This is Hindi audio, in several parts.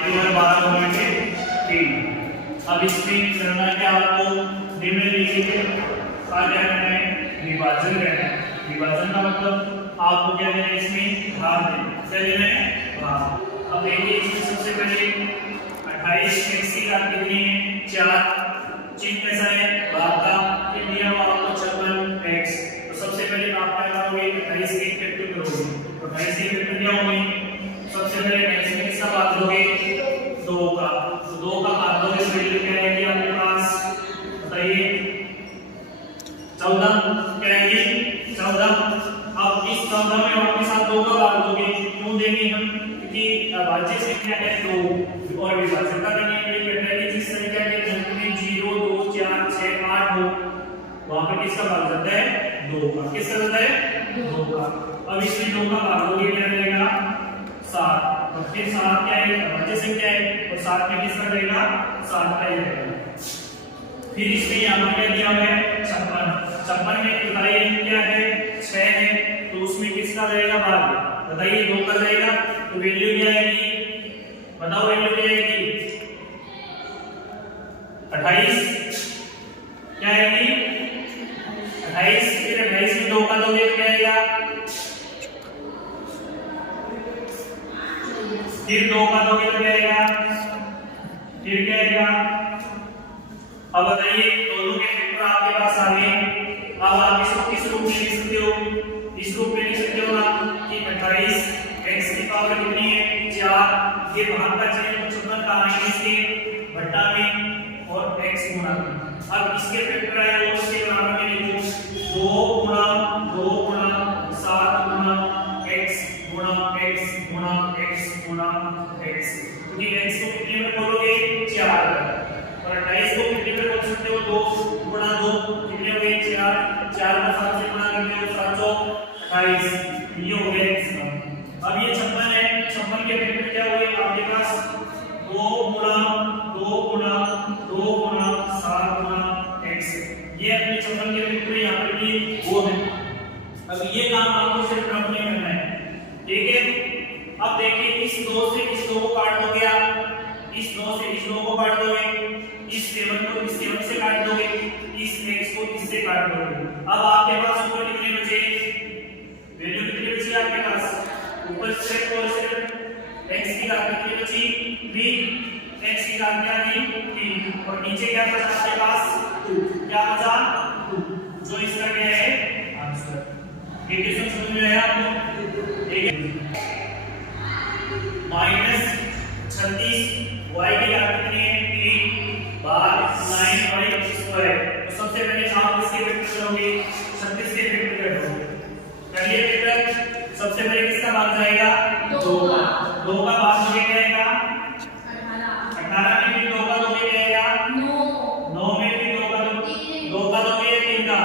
अब इसमें करना क्या आपको निम्नलिखित का क्या करना है विभाजन करना है। विभाजन का मतलब आपको क्या करना है इसमें भाग देना क्या देना है भाग। अब देखिए इसमें सबसे पहले 28x की घात कितनी है 4 चिन्ह कैसा है भाग का फिर दिया हुआ आपको 56x। तो सबसे पहले आप क्या करोगे 28 के फैक्टर करोगे तो 28 के फैक्टर क्या होंगे सबसे पहले 28 में किसका भाग दोगे 2 का तो 2 का भाग दोगे तो वैल्यू क्या आएगी आपके पास बताइए 14 क्या आएगी 14। अब इस 14 में वापस आप 2 का भाग दोगे क्यों देंगे हम क्योंकि भाज्य संख्या है 2 और विभाजन का करने के लिए कहता है कि जिस संख्या के अंक में 0 2 4 6 8 हो वहां पे किसका भाग जाता है 2 का किसका जाता है 2 का। अब इसमें 2 का भाग दोगे क्या रहेगा 7 और फिर 7 क्या है भाज्य संख्या है और 7 में किसका रहेगा 7 का ही रहेगा। फिर इसमें यहां पर क्या दिया हुआ है 56 में इकाई क्या है 6 है तो उसमें किसका रहेगा भाग बताइए 2 का रहेगा तो वैल्यू क्या आएगी बताओ वैल्यू क्या आएगी 28 क्या आएगी 28 फिर 28 में 2 का दोगे तो क्या आएगा फिर 2 का दोगे तो क्या आएगा फिर क्या आएगा। अब बताइए दोनों के फैक्टर आपके पास आ गए। अब आप इसको किस रूप में लिख सकते हो इस रूप में लिख सकते हो ना कि 28 x की पावर कितनी है 4 ये भाग का चिन्ह 55 का आएगा इसके बट्टा में और x गुणा में। अब इसके फैक्टर आए तो उसके बराबर में लिखो 2 गुणा 7 गुणा x गुणा x गुणा x गुणा x क्योंकि x को कितने में खोलोगे 4 और 28 को कितने में खोल सकते हो 2 गुणा 2 कितने हो गए 4 4 को 7 से गुणा करते हो 7 28 ये हो गया x का। अब ये 56 है 56 के फैक्टर क्या हुए आपके पास 2 गुणा 2 गुणा 2 गुणा 7 गुणा x ये अपने 56 के फैक्टर यहां पर भी वो है। अब ये काम आपको सिर्फ रफ नहीं करना है ठीक है। अब देखिए इस 2 से इस 2 को काट दोगे आप इस 2 से इस 2 को काट दोगे इस 7 को इस 7 से काट दोगे इस x को इससे काट दोगे। अब आपके पास ऊपर कितने बचे वैल्यू कितनी बची आपके पास ऊपर से और सिर्फ x की घात कितनी बची 3 x की घात क्या थी 3 और नीचे क्या बचा आपके पास 2 क्या बचा 2 जो इसका क्या है आंसर। ठीक है समझ में आया आपको ठीक है। -36 y की घात कितनी है 3 भाग 9y स्क्वायर। तो सबसे पहले आप इसके फैक्टर करोगे 36 के फैक्टर करोगे करिए फैक्टर सबसे पहले किसका भाग जाएगा 2 का भाग हो जाएगा 18 में भी 2 का दोगे क्या आएगा 9 में भी 2 का दोगे 3 का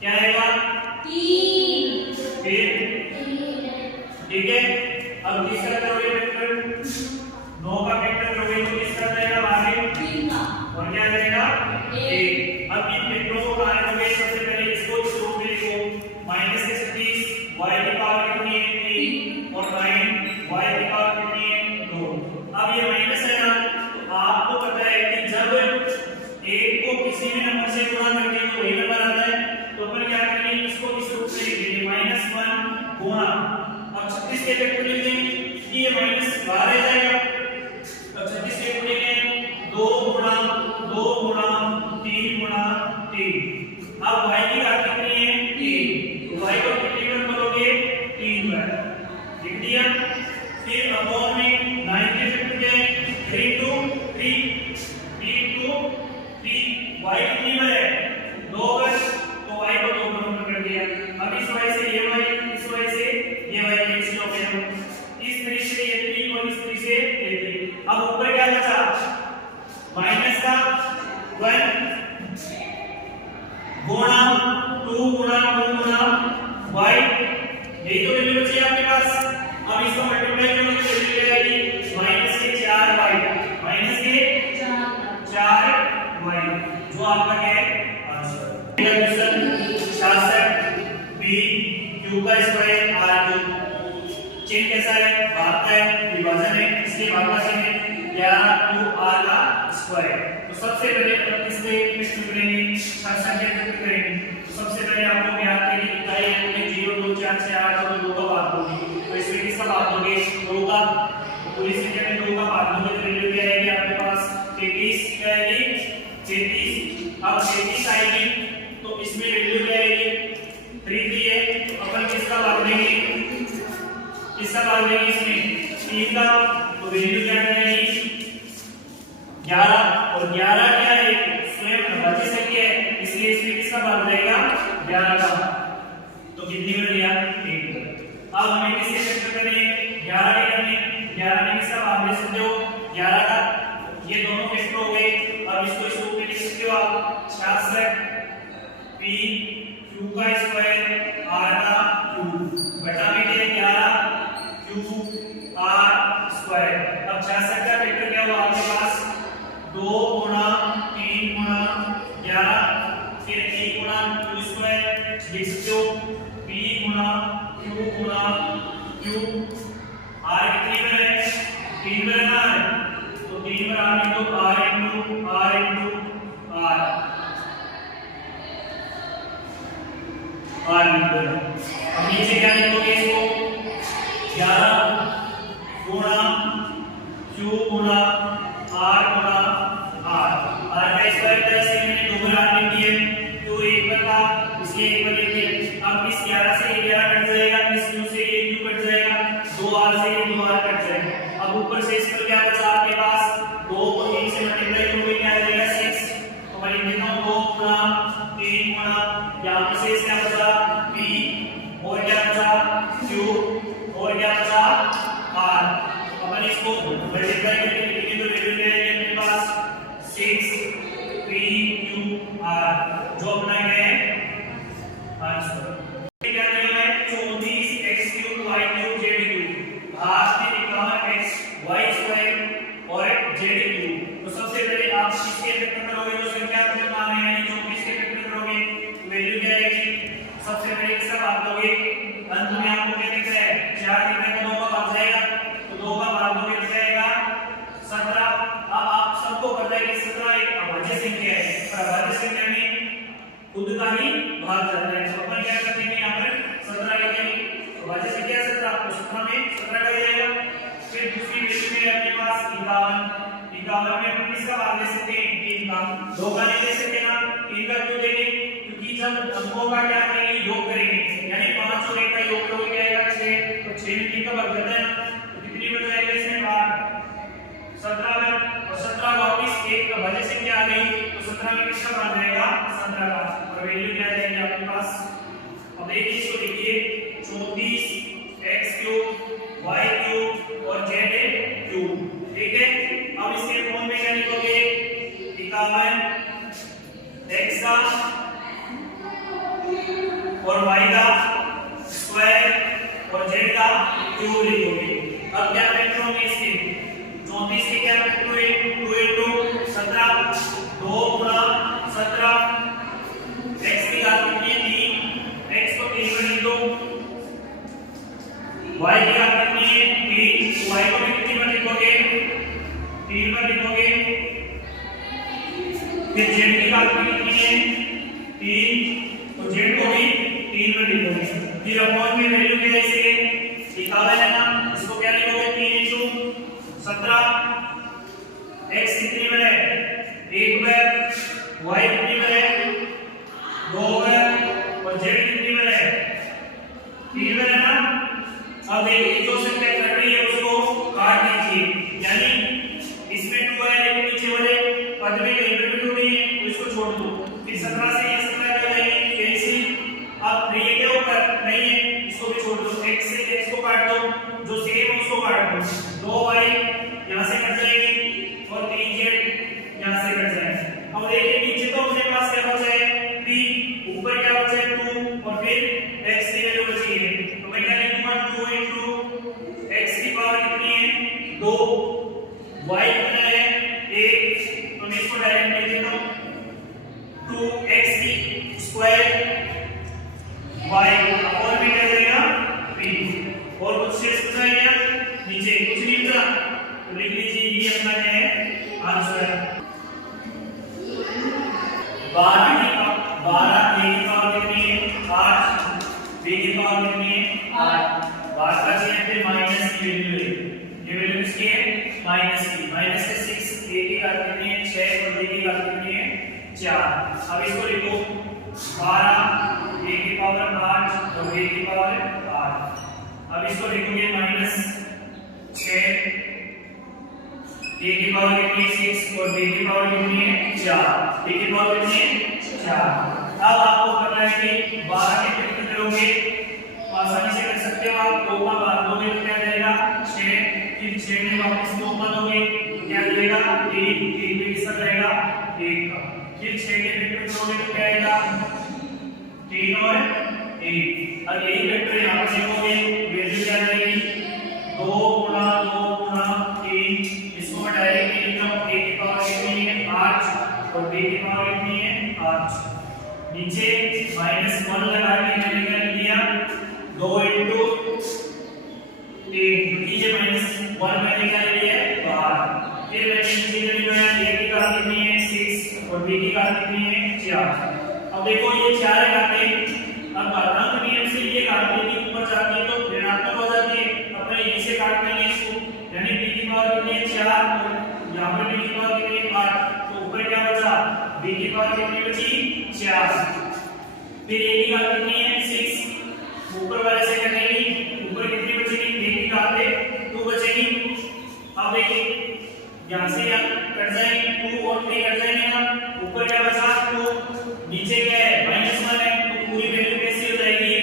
क्या आएगा 3 फिर ठीक है। अब तीसरा करोगे फैक्टर 9 का फैक्टर करोगे तो किसका जाएगा आगे 3 का और क्या जाएगा 1। अब इन फैक्टरों को बाहर करोगे सबसे पहले इसको इस रूप में लिखो -36 y की पावर कितनी है 3 और 9 y की पावर कितनी है 2। अब ये माइनस है ना तो आपको पता है कि जब 1 को किसी भी नंबर से गुणा करते हैं तो वही नंबर आता है तो अपन क्या करेंगे इसको इस रूप में लिखेंगे -1 गुणा अब 36 के फैक्टर लिख देंगे ये माइनस बाहर आ जाएगा। अब 36 के फैक्टर लिखेंगे 2 गुणा 3 गुणा 3। अब y की घात कितनी है 3 तो y को कितनी बार करोगे 3 बार लिख दिया। फिर अपॉन में 9 के फैक्टर क्या है 3 2 3 y कितनी बार है 2 बार तो y को 2 बार कर दिया। अब इस y से ये y इस y से ये y कैंसिल हो गया इस 3 से ये 3 और इस 3 से ये 3। अब ऊपर क्या बचा माइनस का 1 गुणा 2 गुणा y यही तो वैल्यू बची आपके पास। अब इसको मल्टीप्लाई करोगे तो वैल्यू क्या आएगी माइनस के 4y जो आपका क्या है आंसर। क्वेश्चन 66 b q का स्क्वायर r क्यूब चिन्ह कैसा है भाग का है स्क्वायर। तो सबसे पहले अपन किससे व्यक्त करेंगे, हर संख्या व्यक्त करेंगे। तो सबसे पहले आपको याद है कि इकाई है 0 2 4 6 8 और 2 का भाग दोगे, तो इसमें किसका भाग दोगे, 2 का। पूरी संख्या में 2 का भाग दोगे तो वैल्यू क्या आएगी आपके पास, 33 क्या आएगी, 33। अब 33 आएगी तो इसमें वैल्यू क्या आएगी, 33 है, तो अपन किसका भाग देंगे, किसका भाग देंगे इसमें, 3 का। तो वैल्यू क्या आएगी 11, और 11 क्या है, स्वयं अभाज्य संख्या है, इसलिए इसमें किसका भाग रहेगा, 11 का। तो कितनी बन गया, 1। अब हमें किससे व्यक्त करने, 11 के करने, 11 में किसका भाग ले सकते हो, 11 का। ये दोनों फैक्टर हो गए। अब इसको इस रूप में लिख सकते हो आप, 66 p q का स्क्वायर r का क्यूब बटा में 11 q r स्क्वायर। अब 66 का फैक्टर क्या हुआ आपके पास, 2 गुणा 3 गुणा 11 फिर 1 गुणा q स्क्वायर लिख सकते हो, p गुणा q गुणा q। r कितनी बार है, 3 बार ना है, तो 3 बार r into r into r into r r लिख दो। अब नीचे क्या लिखोगे इसको, 11 गुणा q गुणा r गुणा r। r का स्क्वायर प्लस मैंने 2 बार r लिख दिए, q 1 बार था इसलिए 1 बार लिख दिए। अब इस 11 से 11 कट जाएगा, इस q से 1 q कट जाएगा, 2r से 2r कट जाएगा। अब ऊपर से इस पर क्या बचा आपके पास, 2 को 3 से मल्टीप्लाई करोगे क्या आ जाएगा, 6। तो मैं लिख देता हूं 2 गुणा 3 गुणा, यहां पर से क्या बचा, p और क्या बचा, q और क्या बचा, r। अपन इसको मल्टीप्लाई करके लिखेंगे तो वैल्यू क्या आएगी अपने पास, 6 3 q r, जो अपना है आंसर। क्या नियम है, 34 x3 y3 z3 भाग में लिखा है x y स्क्वायर और z3। तो सबसे पहले आप इसके फैक्टर करोगे तो संख्या अपने मान है, यानी 24 के फैक्टर करोगे वैल्यू क्या आएगी, सबसे पहले इसका भाग दोगे, अंत में आपको क्या दिख रहा है, 4 दिख रहा है, 2 का भाग जाएगा, तो 2 का भाग दोगे तो जाएगा 17। अब आप सबको पता है कि 17 एक अभाज्य संख्या है, और अभाज्य संख्या में खुद का ही भाग जाता है। तो अपन क्या करते हैं, यहां पर 17 लिखेंगे, अभाज्य संख्या 17, तो 17 में 17 का जाएगा। फिर दूसरी वैल्यू में अपने पास 51, 51 में अपन किसका भाग ले सकते हैं, 3 का। 2 का नहीं ले सकते ना, 3 का क्यों देंगे, क्योंकि जब अंकों का क्या करेंगे, योग करेंगे, यानी 5 और 1 का योग करोगे क्या आएगा, 6। तो 6 में 3 का भाग जाता है ना, तो कितनी बन जाएगा इसमें भाग, 17 में। और 17 वापस एक अभाज्य संख्या आ गई, तो 17 में किसका भाग जाएगा, 17 का। और वैल्यू क्या आ जाएगी आपके पास, अब देखिए इसको लिखिए, 34 x3 y3 और z3, ठीक है। अब इसके फॉर्म में क्या लिखोगे, 51 x का और y का स्क्वायर और z का क्यूब लिखोगे। अब क्या फैक्टर होंगे इसके, 34 के क्या फैक्टर हुए, 2 into 17, 2 गुणा 17, x की घात कितनी है, 3, x को 3 बार लिख दो, y की घात कितनी है, 3, y को भी कितनी बार लिखोगे, 3 बार लिखोगे। फिर z की घात कितनी है, 3, तो z को भी 3 बार लिखोगे। फिर अपॉन में वैल्यू क्या है इसके, 51 है ना, इसको क्या लिखोगे, 3 into 17, x कितनी बार है, 1 बार, y कितनी बार है, 2 बार, और z कितनी बार है, 3 बार है ना। अब देखिए जो संख्या कट रही है उसको काट दीजिए, यानी इसमें 2 है लेकिन नीचे वाले पद में कहीं पर भी 2 नहीं है, तो इसको छोड़ दो। फिर 17 से ये 17 हो जाएगी, कैंसिल। अब 3 के ऊपर नहीं है, इसको भी छोड़ दो, x से x को काट दो, जो सेम है उसको काट दो, 2y यहां से कट जाएगी और 3z यहां से कट जाएगी। अब देखिए नीचे तो अपने पास क्या बचा है, 3, ऊपर क्या बचा है, 2, और फिर x की वैल्यू बची है, तो मैं क्या लिखूंगा, 2 into x की पावर कितनी है, 2, y कितना है, 1, तो मैं इसको डायरेक्ट लिख देता हूं, 2x की स्क्वायर y और भी क्या जाएगा, 3, और कुछ शेष बचा है क्या, नीचे कुछ नहीं बचा, तो लिख लीजिए ये अपना है आंसर। 12 a की पावर कितनी है 8, b की पावर कितनी है 8, बात का चाहिए पे माइनस की वैल्यू है, ये वैल्यू किसकी है माइनस की, माइनस से 6 a की घात कितनी है 6 और b की घात कितनी है 4। अब इसको लिखो 12 a की पावर 8 और b की पावर 8। अब इसको लिखोगे माइनस 6 a की पावर कितनी है 6 और b की पावर कितनी है 4, b की पावर कितनी है 4। अब आपको करना है कि 12 के फैक्टर करोगे तो आसानी से कर सकते हो आप, 2 का भाग दोगे तो क्या जाएगा 6, फिर 6 में वापस 2 का दोगे तो क्या जाएगा 1, 1 में किसका रहेगा 1 का, फिर 6 के फैक्टर करोगे तो क्या आएगा 3 और 1। अब यही फैक्टर यहां पर लिखोगे वैल्यू क्या आएगी 2 गुणा 3, इसको डायरेक्टली लिख लो, a की पावर कितनी है 8 और b की पावर कितनी है 8, नीचे -1 लगा के मैंने क्या लिया 2 * 3, नीचे -1 मैंने क्या लिया है बाहर, फिर मैंने नीचे लिखा है a की घात कितनी है 6 और b की घात कितनी है 4। अब देखो ये 4 घातें, अब घातांक नियम से ये घातें की ऊपर जाती है तो ऋणात्मक हो जाती है, अपने यहीं से काट लेंगे इसको, यानी b की पावर कितनी है 4 और यहां पर b की पावर कितनी है 8, तो ऊपर क्या बचा b की पावर कितनी बची 4, फिर a की घात कितनी है 6, ऊपर वाले से कटेगी, ऊपर कितनी बचेगी b की घात 2 बचेगी। अब देखिए यहां से यहां कट जाएंगे 2 और 3 कट जाएंगे ना, ऊपर क्या बचा 2, नीचे क्या है -1 है, तो पूरी वैल्यू कैसी हो जाएगी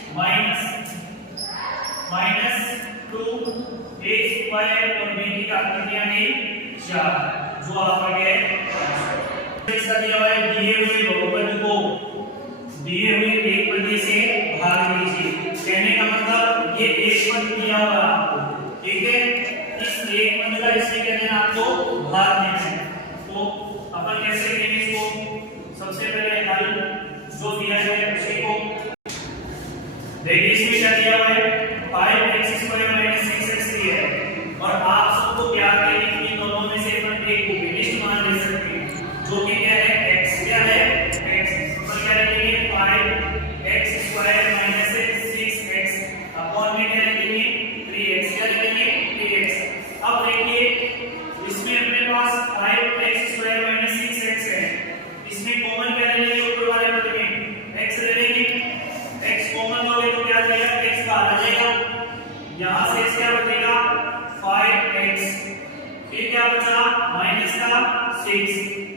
-2 a स्क्वायर और b की घात कितनी आ गई 4, जो आपका क्या है इसका दिया हुआ है दिए हुए बहुपद को दिए हुए एक पद से भाग दीजिए, कहने का मतलब ये एक पद दिया हुआ है आपको, ठीक है, इस एक पद का इससे कहते हैं आपको भाग देना है, तो अपन कैसे करेंगे इसको, सबसे पहले हल जो दिया है उसी को देखिए, इसमें क्या दिया हुआ है 5x² - 6x दिया है, और आप सबको प्यार देने के लिए दोनों में से अपन एक को विशिष्ट मान ले सकते हैं, जो कि क्या है x, क्या है x, तो क्या लिखेंगे 5x² - 6x अपॉन में क्या लिखेंगे 3x, क्या लिखेंगे 3x। अब देखिए इसमें अपने पास 5x² - 6x है, इसमें कॉमन क्या ले लेंगे ऊपर वाले पद में x ले लेंगे, x कॉमन लोगे तो क्या आ जाएगा x बाहर आ जाएगा, यहां से x क्या बचेगा 5x, फिर क्या बचा माइनस का 6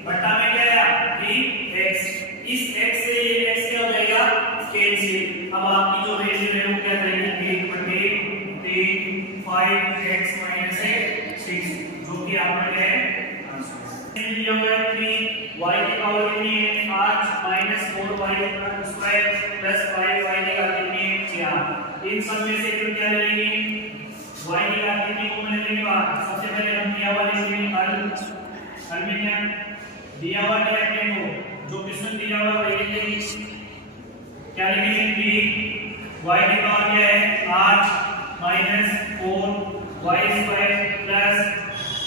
बटा में क्या आया 3x, इस x से ये x क्या हो जाएगा कैंसिल। अब आपकी जो वैल्यू है वो क्या रहेगी 1/3 5x - 6, जो कि आपका क्या है आंसर दिया हुआ है 3, y की पावर कितनी है 8 - 4y² + 5y की घात कितनी है 4, इन सब में से फिर क्या लेंगे y की घात कितनी को मिलने के बाद सबसे पहले हम दिया हुआ लिखेंगे हल में क्या दिया हुआ है अपने को, जो क्वेश्चन दिया हुआ है वही लिखेंगे, क्या लिखेंगे 3 y की पावर क्या है 8 - 4y² +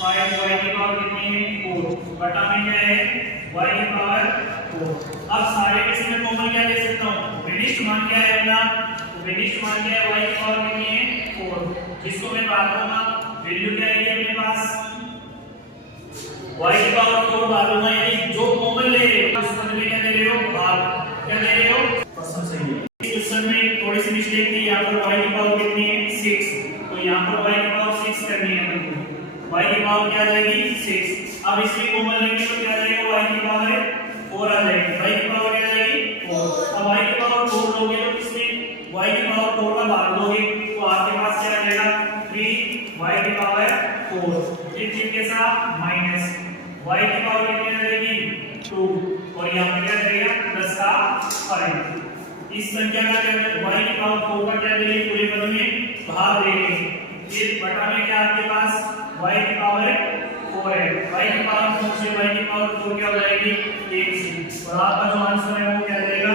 5y की पावर कितनी है 4 बटा में क्या है y की पावर 4। अब सारे में से मैं कॉमन क्या ले सकता हूं, विशिष्ट मान क्या है अपना, तो विशिष्ट मान क्या है y की पावर कितनी है 4, जिसको मैं बात करूंगा वैल्यू क्या है अपने पास y की पावर 4 डालूंगा, यानी जो कॉमन ले रहे हो उस पद में क्या ले रहे हो भाग, क्या ले रहे हो क्वेश्चन सही है। इस क्वेश्चन में थोड़ी सी मिस्टेक थी, यहां पर y की पावर कितनी है 6, तो यहां पर y की पावर 6 करनी है हमको, y की पावर क्या आ जाएगी 6, अब इसमें कॉमन लेंगे तो क्या आ जाएगा y की पावर 4 आ जाएगी, y की पावर क्या आ जाएगी 4, अब y की पावर 4 लोगे तो इसमें y की पावर 4 का भाग दोगे तो आपके पास क्या आ जाएगा 3y की पावर 4, फिर 3 के साथ माइनस y की पावर कितनी आ जाएगी 2, और यहां पे क्या रहेगा प्लस का 5, इस संख्या का क्या y की पावर 4 का क्या देंगे पूरे पद में भाग देंगे, फिर बटा में क्या आपके पास y की पावर 4 है, y की पावर 4 से y की पावर 4 क्या हो जाएगी 1 से, और आपका जो आंसर है वो क्या जाएगा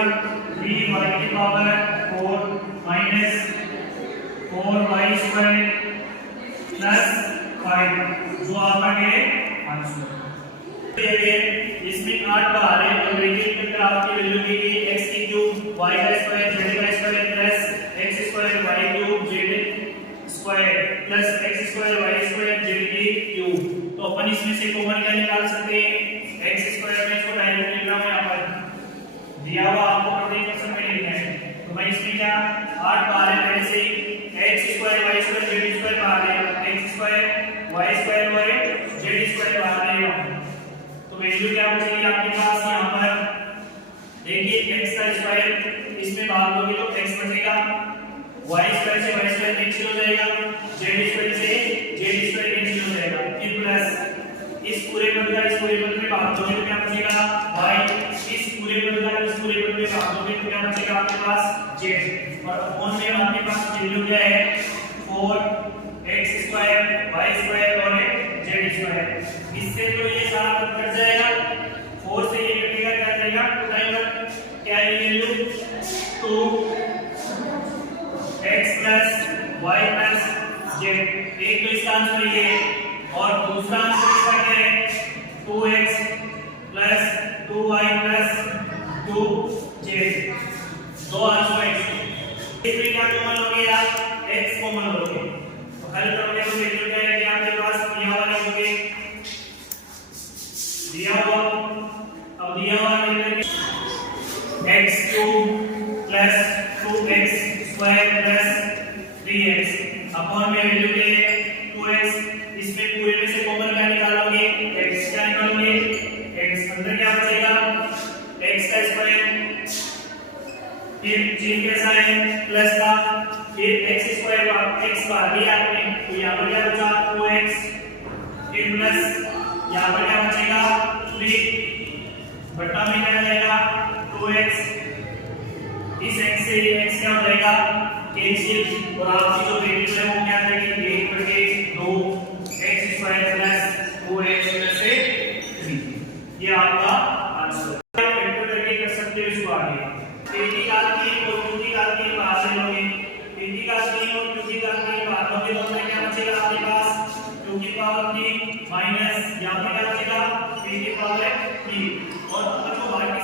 3y की पावर 4 - 4y² + 5, जो आपका क्या है आंसर। इसमें 8 बाहर है तो ब्रैकेट में फिर आपकी वैल्यू देगी x की क्यूब y का स्क्वायर z का square plus x square y cube z square plus x square y square z की क्यूब। तो अपन इसमें से कॉमन क्या निकाल सकते हैं x स्क्वायर में इसको डायरेक्ट लिख रहा हूं यहां पर दिया हुआ आपको प्रत्येक क्वेश्चन में लिखना है। तो भाई इसमें क्या 8 बाहर है पहले से ही x square y square z square बाहर है x स्क्वायर y स्क्वायर और z स्क्वायर बाहर है। तो वैल्यू क्या बचेगी आपके पास यहां पर देखिए x का स्क्वायर इसमें भाग दोगे तो x बचेगा y स्क्वायर से y स्क्वायर कैंसिल हो जाएगा z स्क्वायर से z स्क्वायर कैंसिल हो जाएगा फिर प्लस इस पूरे पद का इस पूरे पद में भाग दोगे तो क्या बचेगा y इस पूरे पद का इस पूरे पद में भाग दोगे तो क्या बचेगा आपके पास z और अपॉन में आपके पास वैल्यू क्या है 4x स्क्वायर y स्क्वायर और z स्क्वायर। इससे तो ये सारा पद कट जाएगा 4 से ये कटेगा क्या जाएगा टाइम क्या है वैल्यू 2x y z। एक तो इसका आंसर ये है और दूसरा आंसर इसका क्या है 2x 2y 2z। दो आंसर है इसमें क्या कॉमन हो गया x कॉमन हो गया। तो हल करने को वैल्यू क्या है कि आपके पास दिया वाला होंगे दिया हुआ अब दिया हुआ value x cube 2x square 3x upon में वैल्यू क्या है 2x। इसमें पूरे में से कॉमन क्या निकालोगे x क्या निकालोगे x अंदर क्या बचेगा x का स्क्वायर फिर चिन्ह कैसा है प्लस का फिर x स्क्वायर x बाहर लिया आपने तो यहां पर क्या बचा 2x फिर प्लस यहां पर क्या बचेगा 3 बटा में क्या जाएगा 2x इस x से ये x क्या हो जाएगा कैंसिल और आपकी जो वैल्यू है वो क्या आ जाएगी 1 बटे 2 x square plus 2x plus 3 ये आपका आंसर है। फैक्टर करके कर सकते हो इसको आगे 3 की घात 3 और 2 की घात 3 बाहर ले लोगे 3 की घात 3 और 2 की घात 3 बाहर लोगे तो क्या बचेगा आपके पास 2 की पावर 3 माइनस यहां पे क्या बचेगा 3 की पावर 3 और जो बाकी